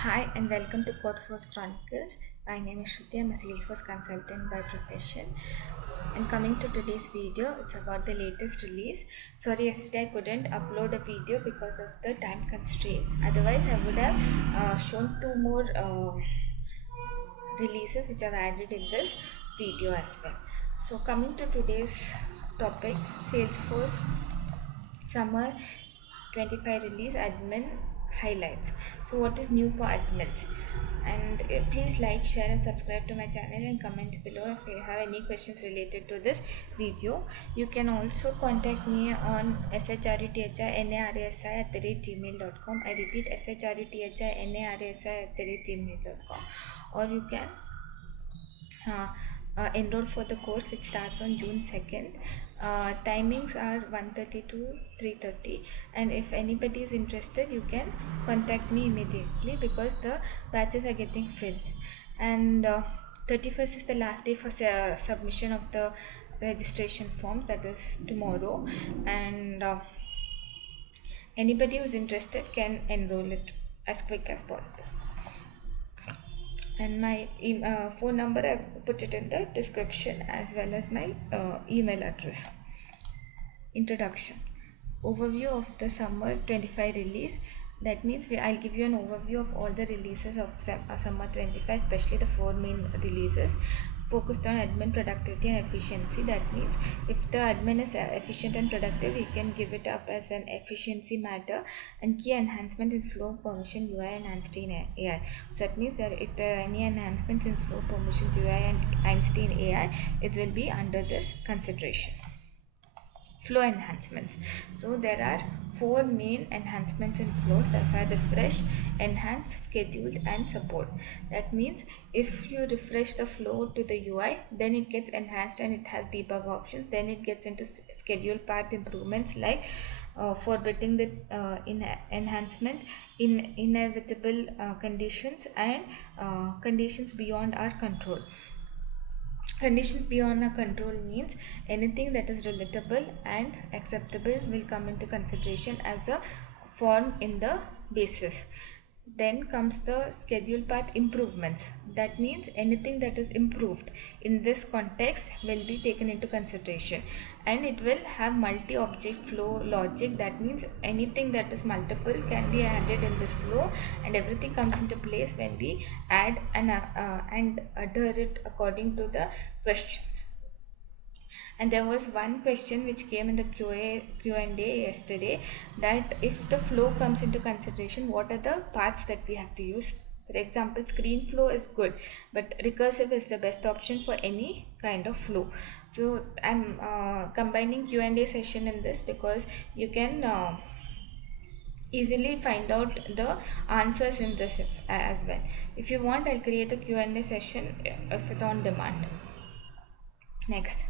Hi and welcome to Codeforce Chronicles. My name is Shruthi. I'm a Salesforce Consultant by profession. And coming to today's video, it's about the latest release. Sorry, yesterday I couldn't upload a video because of the time constraint. Otherwise, I would have shown two more releases which I've added in this video as well. So, coming to today's topic, Salesforce Summer 25 release admin highlights. So what is new for admins? And please like, share and subscribe to my channel and comment below if you have any questions related to this video. You can also contact me on shruthinarasi@gmail.com. I repeat, shruthinarasi@gmail.com. Or you can enroll for the course which starts on June 2nd. Timings are 1:30 to 3:30, and if anybody is interested you can contact me immediately because the batches are getting filled. And 31st is the last day for submission of the registration form, that is tomorrow. And anybody who is interested can enroll it as quick as possible. And my phone number, I've put it in the description, as well as my email address. Introduction. Overview of the summer 25 release. That means I'll give you an overview of all the releases of summer 25, especially the four main releases focused on admin productivity and efficiency. That means if the admin is efficient and productive, we can give it up as an efficiency matter. And key enhancement in flow, permission, UI and Einstein AI. So that means that if there are any enhancements in flow, permission, UI and Einstein AI, it will be under this consideration. Flow enhancements. So there are four main enhancements in flows, that are refresh, enhanced, scheduled and support. That means if you refresh the flow to the UI, then it gets enhanced and it has debug options. Then it gets into schedule path improvements like forbidding the enhancement in inevitable conditions and conditions beyond our control. Conditions beyond our control means anything that is relatable and acceptable will come into consideration as a form in the basis. Then comes the schedule path improvements. That means anything that is improved in this context will be taken into consideration, and it will have multi-object flow logic. That means anything that is multiple can be added in this flow, and everything comes into place when we add and adhere it according to the questions. And there was one question which came in the Q&A yesterday, that if the flow comes into consideration, what are the paths that we have to use? For example, screen flow is good, but recursive is the best option for any kind of flow. So I'm combining Q&A session in this because you can easily find out the answers in this as well. If you want, I'll create a Q&A session if it's on demand. Next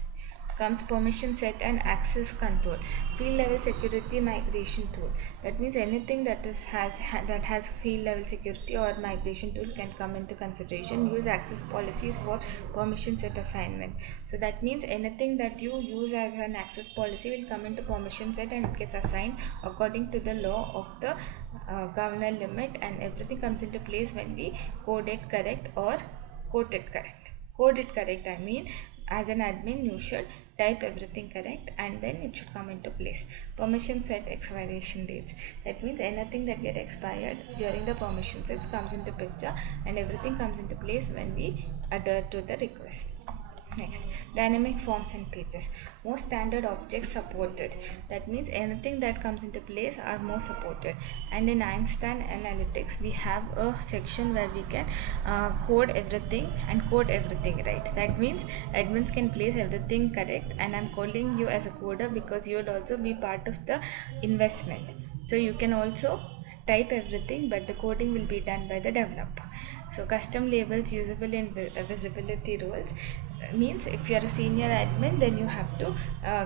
comes permission set and access control. Field level security migration tool. That means anything that has field level security or migration tool can come into consideration. Use access policies for permission set assignment. So that means anything that you use as an access policy will come into permission set and it gets assigned according to the law of the governor limit, and everything comes into place when we code it correct or quote it correct. Code it correct, I mean, as an admin you should type everything correct and then it should come into place. Permission set expiration dates. That means anything that get expired during the permission sets comes into picture, and everything comes into place when we adhere to the request. Next, dynamic forms and pages. More standard objects supported. That means anything that comes into place are more supported. And in Einstein Analytics, we have a section where we can code everything and code everything right. That means admins can place everything correct, and I'm calling you as a coder because you will also be part of the investment. So you can also type everything, but the coding will be done by the developer. So custom labels usable in visibility roles means if you are a senior admin, then you have to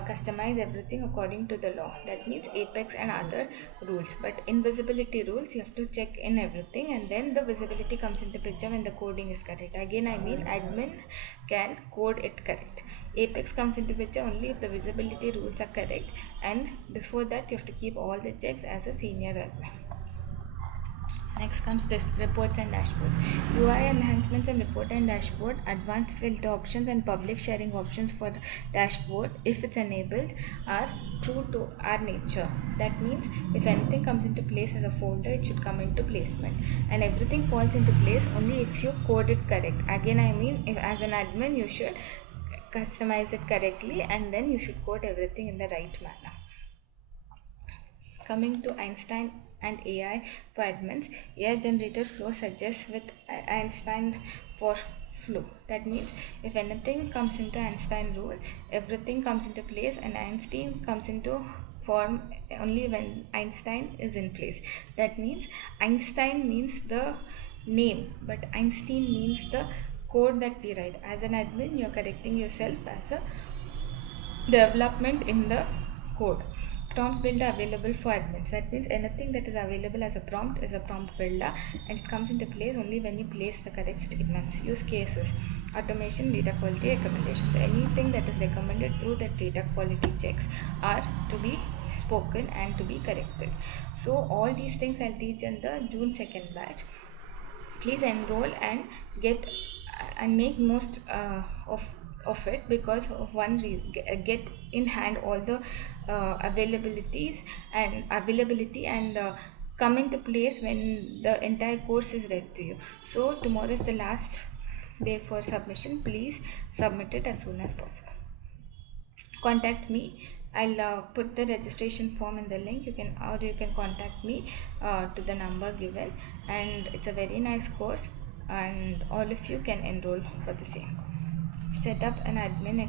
customize everything according to the law. That means apex and other rules, but in visibility rules you have to check in everything, and then the visibility comes into picture when the coding is correct. Again, I mean, admin can code it correct. Apex comes into picture only if the visibility rules are correct, and before that you have to keep all the checks as a senior admin. Next comes reports and dashboards. UI enhancements and report and dashboard, advanced filter options and public sharing options for the dashboard, if it's enabled, are true to our nature. That means if anything comes into place as a folder, it should come into placement, and everything falls into place only if you code it correct. Again, I mean, if as an admin you should customize it correctly, and then you should code everything in the right manner. Coming to Einstein and AI for admins, AI generated flow suggests with Einstein for flow. That means if anything comes into Einstein rule, everything comes into place, and Einstein comes into form only when Einstein is in place. That means Einstein means the name, but Einstein means the code that we write. As an admin, you're correcting yourself as a development in the code. Prompt builder available for admins. That means anything that is available as a prompt is a prompt builder, and it comes into place only when you place the correct statements. Use cases, automation, data quality recommendations. Anything that is recommended through the data quality checks are to be spoken and to be corrected. So all these things I'll teach in the June 2nd batch. Please enroll and get and make most of it, because of one reason, get in hand all the availability and come into place when the entire course is read to you. So tomorrow is the last day for submission. Please submit it as soon as possible. Contact me. I'll put the registration form in the link. You can contact me to the number given, and it's a very nice course, and all of you can enroll for the same. Setup and admin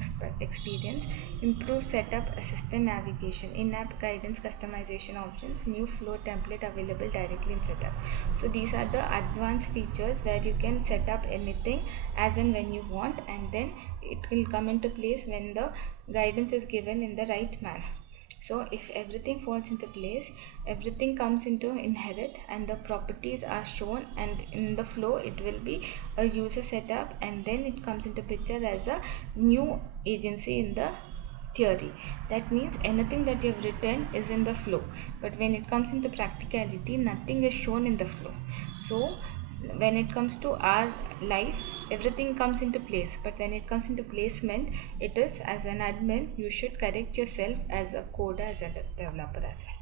experience, improve setup, assistant navigation, in-app guidance, customization options, new flow template available directly in setup. So these are the advanced features where you can set up anything as and when you want, and then it will come into place when the guidance is given in the right manner. So if everything falls into place, everything comes into inherit, and the properties are shown, and in the flow it will be a user setup, and then it comes into picture as a new agency in the theory. That means anything that you have written is in the flow, but when it comes into practicality, nothing is shown in the flow. So when it comes to our life, everything comes into place, but when it comes into placement, it is, as an admin, you should correct yourself as a coder, as a developer as well.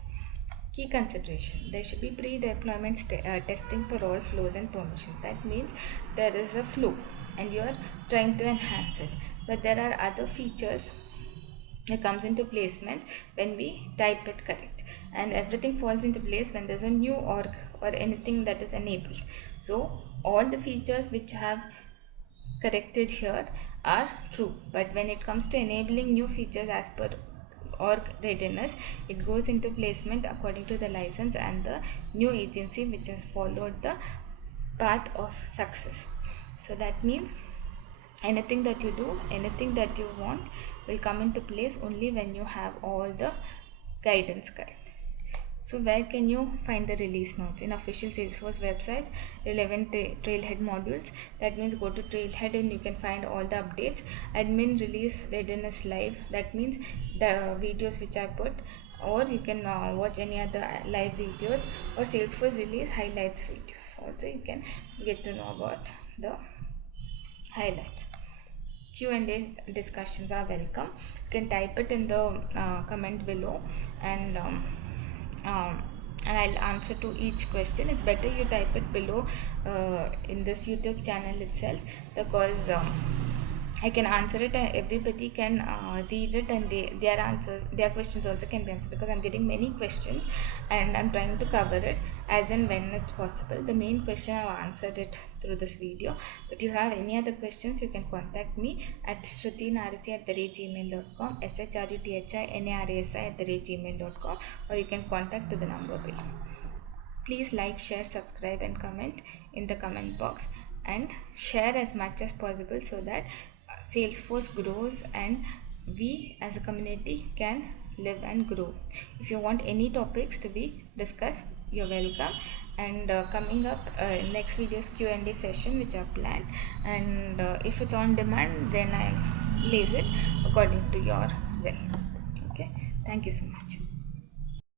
Key consideration: there should be pre-deployment testing for all flows and permissions. That means there is a flow and you are trying to enhance it, but there are other features that comes into placement when we type it correct, and everything falls into place when there's a new org or anything that is enabled. So all the features which have corrected here are true, but when it comes to enabling new features as per org readiness, it goes into placement according to the license and the new agency which has followed the path of success. So that means anything that you do, anything that you want, will come into place only when you have all the guidance correct. So where can you find the release notes? In official Salesforce website, relevant Trailhead modules. That means go to Trailhead and you can find all the updates. Admin release readiness live. That means the videos which I put, or you can watch any other live videos, or Salesforce release highlights videos. Also you can get to know about the highlights. Q&A discussions are welcome. You can type it in the comment below, and I'll answer to each question. It's better you type it below in this YouTube channel itself, because I can answer it and everybody can read it, and their questions also can be answered, because I'm getting many questions and I'm trying to cover it as and when it's possible. The main question I've answered it through this video, but if you have any other questions, you can contact me at shrutinarasi@gmail.com, shrutinarasi@gmail.com, or you can contact to the number below. Please like, share, subscribe and comment in the comment box, and share as much as possible so that Salesforce grows and we as a community can live and grow. If you want any topics to be discussed, you're welcome. And coming up in next video's Q&A session which I've planned, and if it's on demand, then I place it according to your will. Okay, thank you so much.